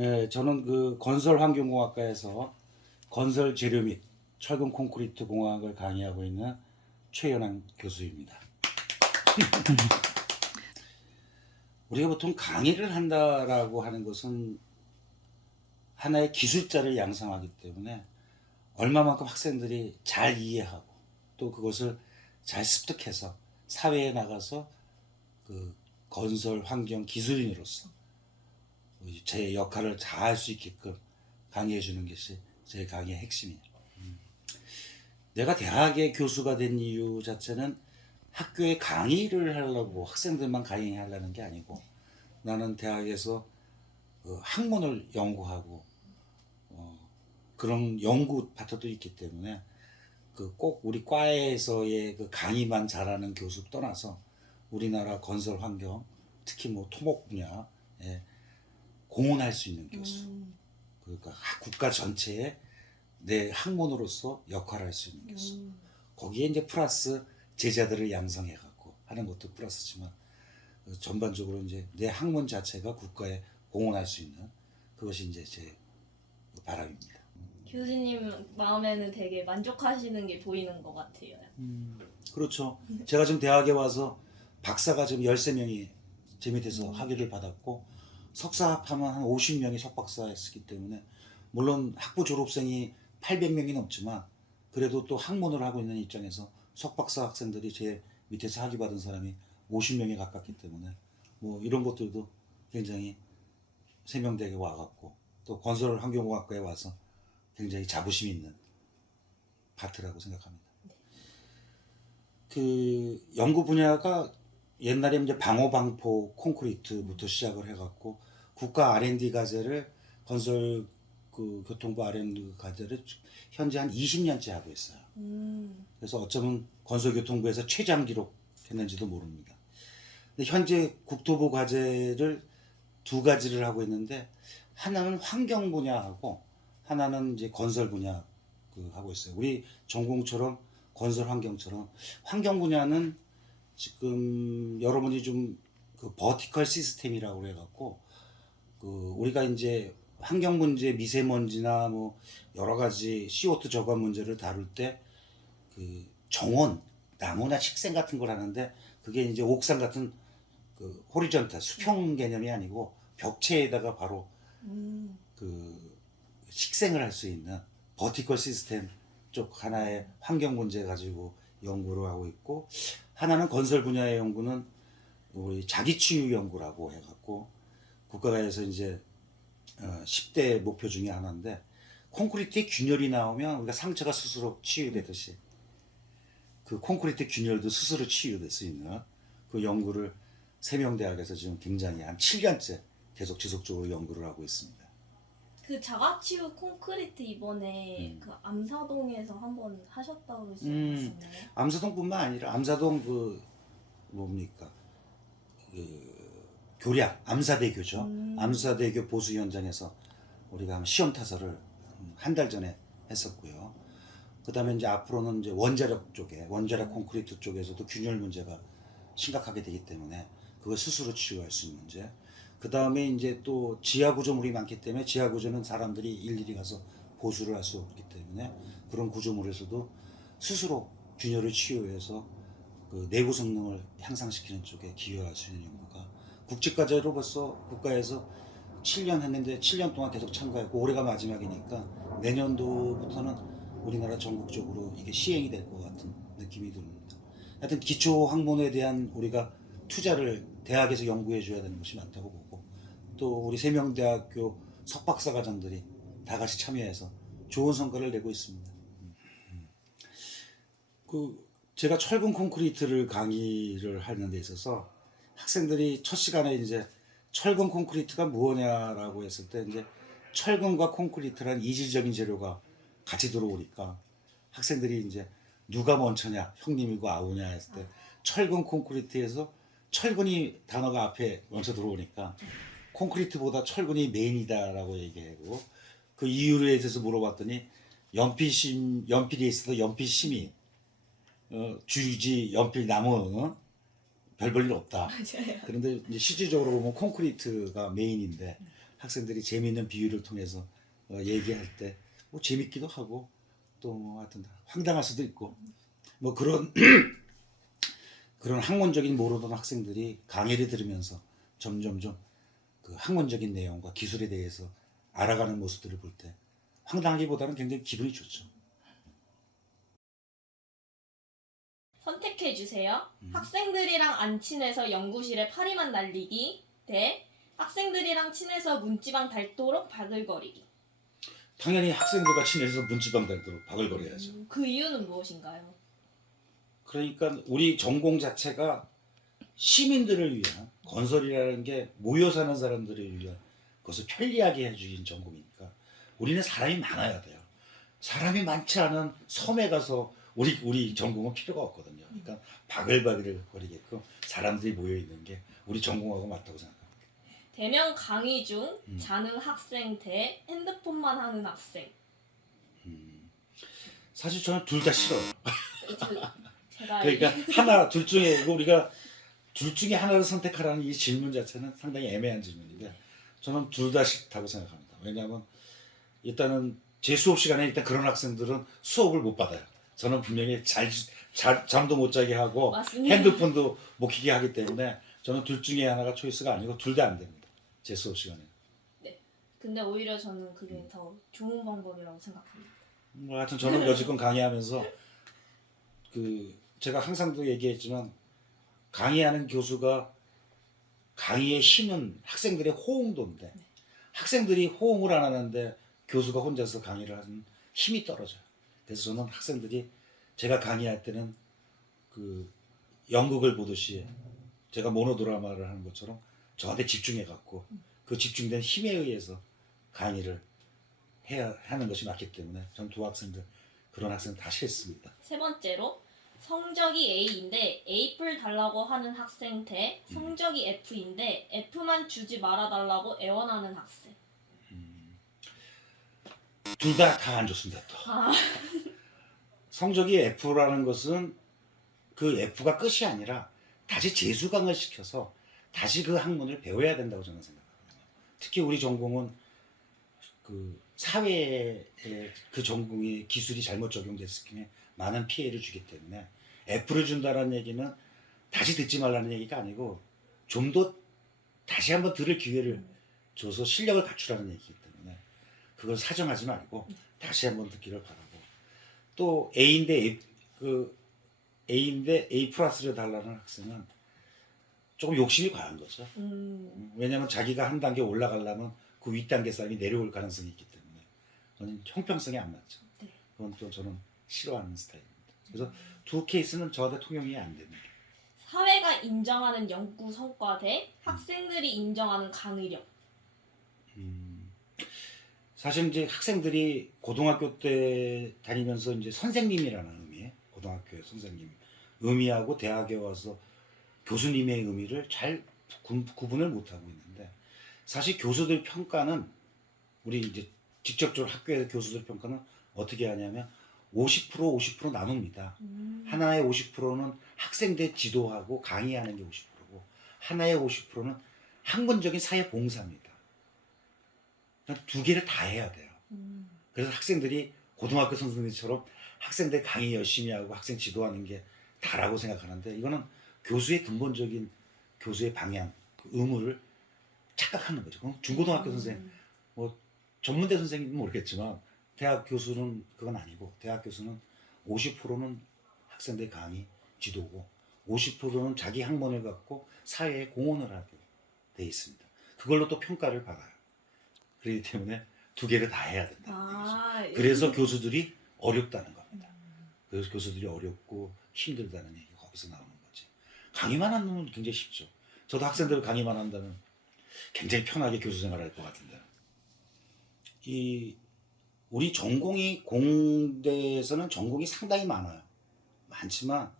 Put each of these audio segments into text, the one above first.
예, 저는 그 건설환경공학과에서 건설 재료 및 철근 콘크리트 공학을 강의하고 있는 최연한 교수입니다. 우리가 보통 강의를 한다라고 하는 것은 하나의 기술자를 양성하기 때문에 얼마만큼 학생들이 잘 이해하고 또 그것을 잘 습득해서 사회에 나가서 그 건설 환경 기술인으로서 제 역할을 잘 할 수 있게끔 강의해 주는 것이 제 강의의 핵심이에요. 내가 대학의 교수가 된 이유 자체는 학교에 강의를 하려고 학생들만 강의하려는 게 아니고 나는 대학에서 그 학문을 연구하고 그런 연구 파트도 있기 때문에 그 꼭 우리 과에서의 그 강의만 잘하는 교수 떠나서 우리나라 건설 환경 특히 뭐 토목 분야에 공헌할 수 있는 교수, 그러니까 국가 전체에 내 학문으로서 역할을 할 수 있는 교수, 거기에 이제 플러스 제자들을 양성해 갖고 하는 것도 플러스지만 전반적으로 이제 내 학문 자체가 국가에 공헌할 수 있는 그것이 이제 제 바람입니다. 교수님 마음에는 되게 만족하시는 게 보이는 것 같아요. 그렇죠. 제가 지금 대학에 와서 박사가 지금 13명이 제 밑에서 학위를 받았고 석사 합하면 한 50명이 석박사했기 때문에 물론 학부 졸업생이 800명이 넘지만 그래도 또 학문을 하고 있는 입장에서 석박사 학생들이 제 밑에서 학위 받은 사람이 50명에 가깝기 때문에 뭐 이런 것들도 굉장히 세명대에 와갖고 또 건설환경공학과에 와서 굉장히 자부심 있는 파트라고 생각합니다. 그 연구 분야가 옛날에 이제 방호방포 콘크리트부터 시작을 해갖고 국가 R&D 과제를 건설 그 교통부 R&D 과제를 현재 한 20년째 하고 있어요. 그래서 어쩌면 건설교통부에서 최장 기록 했는지도 모릅니다. 근데 현재 국토부 과제를 두 가지를 하고 있는데 하나는 환경 분야하고 하나는 이제 건설 분야 그 하고 있어요. 우리 전공처럼 건설 환경처럼 환경 분야는 지금 여러분이 좀 그 버티컬 시스템이라고 해갖고 그 우리가 이제 환경 문제, 미세먼지나 뭐 여러 가지 CO2 저감 문제를 다룰 때 그 정원, 나무나 식생 같은 걸 하는데 그게 이제 옥상 같은 그 호리전탈 수평 개념이 아니고 벽체에다가 바로 그 식생을 할 수 있는 버티컬 시스템 쪽 하나의 환경 문제 가지고 연구를 하고 있고 하나는 건설 분야의 연구는 우리 자기치유 연구라고 해갖고 국가에서 이제 10대 목표 중에 하나인데 콘크리트에 균열이 나오면 우리가 상처가 스스로 치유되듯이 그 콘크리트 균열도 스스로 치유될 수 있는 그 연구를 세명대학에서 지금 굉장히 한 7년째 계속 지속적으로 연구를 하고 있습니다. 그 자가치유 콘크리트 이번에 그 암사동에서 한번 하셨다고 그러셨나요? 암사동뿐만 아니라 암사동 그 뭡니까 그 교량 암사대교죠. 암사대교 보수 현장에서 우리가 한 시험 타설을 한 달 전에 했었고요. 그다음에 이제 앞으로는 이제 원자력 쪽에 원자력 콘크리트 쪽에서도 균열 문제가 심각하게 되기 때문에 그걸 스스로 치유할 수 있는 문제. 그다음에 이제 또 지하 구조물이 많기 때문에 지하 구조는 사람들이 일일이 가서 보수를 할 수 없기 때문에 그런 구조물에서도 스스로 균열을 치유해서 그 내부 성능을 향상시키는 쪽에 기여할 수 있는 연구가 국제과제로 벌써 국가에서 7년 했는데 7년 동안 계속 참가했고 올해가 마지막이니까 내년도부터는 우리나라 전국적으로 이게 시행이 될 것 같은 느낌이 듭니다. 하여튼 기초 학문에 대한 우리가 투자를 대학에서 연구해 줘야 되는 것이 많다고 보고 또 우리 세명대학교 석박사 과정들이 다 같이 참여해서 좋은 성과를 내고 있습니다. 그 제가 철근 콘크리트를 강의를 하는 데 있어서 학생들이 첫 시간에 이제 철근 콘크리트가 뭐냐라고 했을 때 이제 철근과 콘크리트란 이질적인 재료가 같이 들어오니까 학생들이 이제 누가 먼저냐 형님이고 아우냐 했을 때 철근 콘크리트에서 철근이 단어가 앞에 먼저 들어오니까 콘크리트보다 철근이 메인이다라고 얘기하고 그 이유에 대해서 물어봤더니 연필에 있어서 연필심이 주지 연필 나무 별 볼 일 없다. 맞아요. 그런데 이제 실질적으로 보면 콘크리트가 메인인데 학생들이 재미있는 비유를 통해서 얘기할 때 뭐 재밌기도 하고 또뭐 하여튼 황당할 수도 있고 뭐 그런 그런 학문적인 모르던 학생들이 강의를 들으면서 점점점 그 학문적인 내용과 기술에 대해서 알아가는 모습들을 볼 때 황당하기보다는 굉장히 기분이 좋죠. 선택해 주세요. 학생들이랑 안 친해서 연구실에 파리만 날리기 대 학생들이랑 친해서 문지방 닳도록 바글거리기. 당연히 학생들과 친해서 문지방 달도록 바글거려야죠. 그 이유는 무엇인가요? 그러니까 우리 전공 자체가 시민들을 위한 건설이라는 게 모여 사는 사람들을 위한 그것을 편리하게 해주긴 전공이니까 우리는 사람이 많아야 돼요. 사람이 많지 않은 섬에 가서 우리 전공은 필요가 없거든요. 그러니까 바글바글 거리게끔 사람들이 모여 있는 게 우리 전공하고 맞다고 생각합니다. 대면 강의 중 자는 학생 대 핸드폰만 하는 학생. 사실 저는 둘 다 싫어요. 제가 그러니까 하나 둘 중에 우리가 둘 중에 하나를 선택하라는 이 질문 자체는 상당히 애매한 질문인데 저는 둘 다 싫다고 생각합니다. 왜냐하면 일단은 제 수업 시간에 일단 그런 학생들은 수업을 못 받아요. 저는 분명히 잠도 못 자게 하고 맞습니다. 핸드폰도 못 켜게 하기 때문에 저는 둘 중에 하나가 초이스가 아니고 둘 다 안 됩니다. 제 수업 시간에. 근데 오히려 저는 그게 더 좋은 방법이라고 생각합니다. 뭐 하여튼 저는 여지껏 강의하면서 제가 항상도 얘기했지만 강의하는 교수가 강의의 힘은 학생들의 호응도인데 학생들이 호응을 안 하는데 교수가 혼자서 강의를 하는 힘이 떨어져요. 그래서 저는 학생들이 제가 강의할 때는 그 연극을 보듯이 제가 모노드라마를 하는 것처럼 저한테 집중해 갖고 그 집중된 힘에 의해서 강의를 해야 하는 것이 맞기 때문에 전 두 학생들 그런 학생 다 싫습니다. 세 번째로 성적이 A인데 A플 달라고 하는 학생 대 성적이 F인데 F만 주지 말아달라고 애원하는 학생. 둘 다 안 좋습니다. 또. 아, 성적이 F라는 것은 그 F가 끝이 아니라 다시 재수강을 시켜서 다시 그 학문을 배워야 된다고 저는 생각하거든요. 특히 우리 전공은 그 사회에 그 전공의 기술이 잘못 적용됐을 경우에 많은 피해를 주기 때문에 F를 준다는 얘기는 다시 듣지 말라는 얘기가 아니고 좀 더 다시 한번 들을 기회를 줘서 실력을 갖추라는 얘기이기 때문에 그걸 사정하지 말고 다시 한번 듣기를 바라고 또 A인데 A 플러스를 달라는 학생은 조금 욕심이 과한 거죠. 왜냐하면 자기가 한 단계 올라가려면 그 윗단계 사람이 내려올 가능성이 있기 때문에 저는 형평성이 안 맞죠. 네. 그건 또 저는 싫어하는 스타일입니다. 그래서 두 케이스는 저한테 통용이 안 됩니다. 사회가 인정하는 연구 성과 대 학생들이 인정하는 강의력. 사실 이제 학생들이 고등학교 때 다니면서 이제 선생님이라는 의미, 고등학교의 선생님 의미하고 대학에 와서 교수님의 의미를 잘 구분을 못 하고 있는데 사실 교수들 평가는 우리 이제 직접적으로 학교에서 교수들 평가는 어떻게 하냐면 50% 나눕니다. 하나의 50%는 학생들 지도하고 강의하는 게 50%고 하나의 50%는 학문적인 사회 봉사입니다. 그러니까 두 개를 다 해야 돼요. 그래서 학생들이 고등학교 선생님처럼 학생들 강의 열심히 하고 학생 지도하는 게 다라고 생각하는데 이거는 교수의 근본적인 교수의 방향, 그 의무를 착각하는 거죠. 그럼 중고등학교 선생님, 뭐 전문대 선생님은 모르겠지만 대학 교수는 그건 아니고 대학 교수는 50%는 학생들 강의 지도고 50%는 자기 학문을 갖고 사회에 공헌을 하게 돼 있습니다. 그걸로 또 평가를 받아요. 그렇기 때문에 두 개를 다 해야 된다. 그래서 교수들이 어렵다는 겁니다. 그래서 교수들이 어렵고 힘들다는 얘기가 거기서 나오는 거지. 강의만 하는 건 굉장히 쉽죠. 저도 학생들 강의만 한다면 굉장히 편하게 교수 생활을 할 것 같은데요. 우리 전공이 공대에서는 전공이 상당히 많아요. 많지만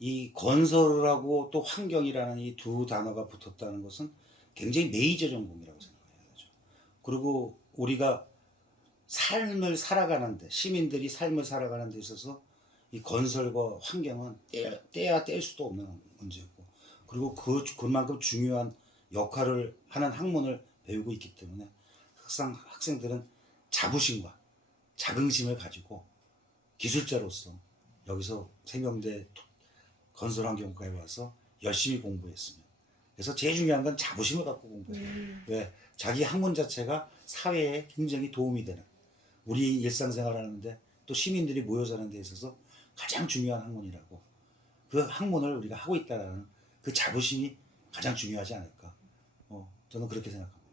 이 건설하고 또 환경이라는 이 두 단어가 붙었다는 것은 굉장히 메이저 전공이라고 생각해야 되죠. 그리고 우리가 삶을 살아가는데 시민들이 삶을 살아가는 데 있어서 이 건설과 환경은 떼야 뗄 수도 없는 문제고 그리고 그만큼 중요한 역할을 하는 학문을 배우고 있기 때문에 항상 학생들은 자부심과 자긍심을 가지고 기술자로서 여기서 세명대 건설환경과에 와서 열심히 공부했으면, 그래서 제일 중요한 건 자부심을 갖고 공부해요. 왜? 자기 학문 자체가 사회에 굉장히 도움이 되는, 우리 일상생활 하는데 또 시민들이 모여 사는 데 있어서 가장 중요한 학문이라고, 그 학문을 우리가 하고 있다는 그 자부심이 가장 중요하지 않을까. 저는 그렇게 생각합니다.